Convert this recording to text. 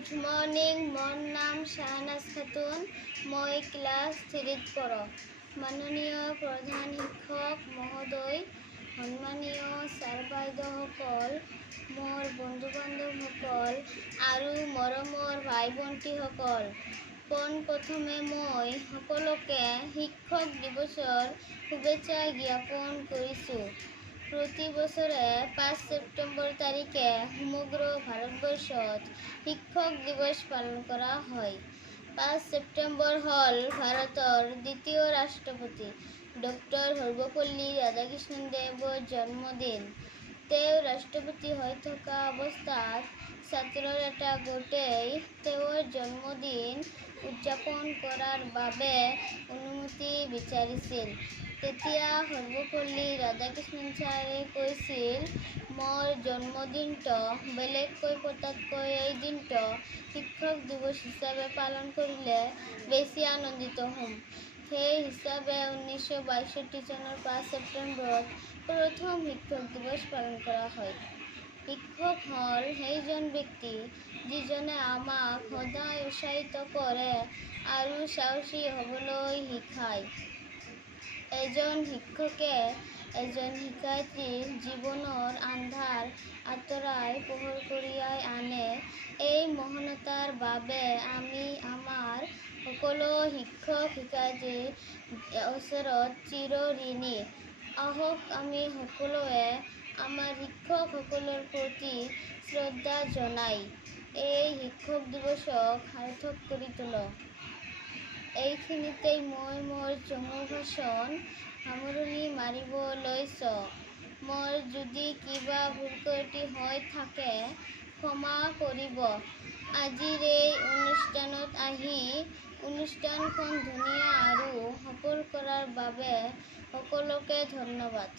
Good morning, মোৰ নাম শাহনাজ খাতুন। মই ক্লাছ 3ত পঢ়ো। মাননীয় প্ৰধান শিক্ষক মহোদয়, সন্মানীয় ছাৰ বাইদেউসকল, মোৰ বন্ধু বান্ধৱসকল আৰু মৰমৰ ভাই ভণ্টিসকল, পোনপ্ৰথমে মই সকলোকে শিক্ষক দিৱসৰ শুভেচ্ছা জ্ঞাপন কৰিছোঁ। প্ৰতি বছৰে 5 ছেপ্টেম্বৰ তাৰিখে সমগ্ৰ ভাৰতবৰ্ষত শিক্ষক দিৱস পালন কৰা হয়। 5 ছেপ্টেম্বৰ হ'ল ভাৰতৰ দ্বিতীয় ৰাষ্ট্ৰপতি ডক্টৰ সৰ্বপল্লী ৰাধাকৃষ্ণদেৱৰ জন্মদিন। তেওঁ ৰাষ্ট্ৰপতি হৈ থকা অৱস্থাত ছাত্ৰৰ এটা গোটেই তেওঁৰ জন্মদিন উদযাপন কৰাৰ বাবে অনুমতি বিচাৰিছিল। তেতিয়া সৰ্বপল্লী ৰাধাকৃষ্ণন ছাৰে কৈছিল, মোৰ জন্মদিনটো বেলেগকৈ পতাতকৈ এই দিনটো শিক্ষক দিৱস হিচাপে পালন কৰিলে বেছি আনন্দিত হ'ম। সেই হিচাপে 1962 চনৰ 5 ছেপ্টেম্বৰত প্ৰথম শিক্ষক দিৱস পালন কৰা হয়। শিক্ষক হ'ল সেইজন ব্যক্তি যিজনে আমাক সদায় উৎসাহিত কৰে আৰু সাহসী হ'বলৈ শিকায়। এজন শিক্ষকে এজন শিক্ষাৰ্থীৰ জীৱনৰ আন্ধাৰ আঁতৰাই পোহৰ কঢ়িয়াই আনে। এই মহানতাৰ বাবে আমি আমাৰ সকলো শিক্ষক শিক্ষয়িত্ৰীৰ ওচৰত চিৰঋণী। আহক আমি সকলোৱে আমাৰ শিক্ষকসকলৰ প্ৰতি শ্ৰদ্ধা জনাই এই শিক্ষক দিৱসক সাৰ্থক কৰি তোলোঁ। এইখিনিতে মই মোৰ চমু ভাষণ সামৰণি মাৰিব লৈছোঁ। মোৰ যদি কিবা ভুল ত্ৰুটি হৈ থাকে ক্ষমা কৰিব। আজিৰ এই অনুষ্ঠানত আহি অনুষ্ঠানখন ধুনীয়া আৰু সফল কৰাৰ বাবে সকলোকে ধন্যবাদ।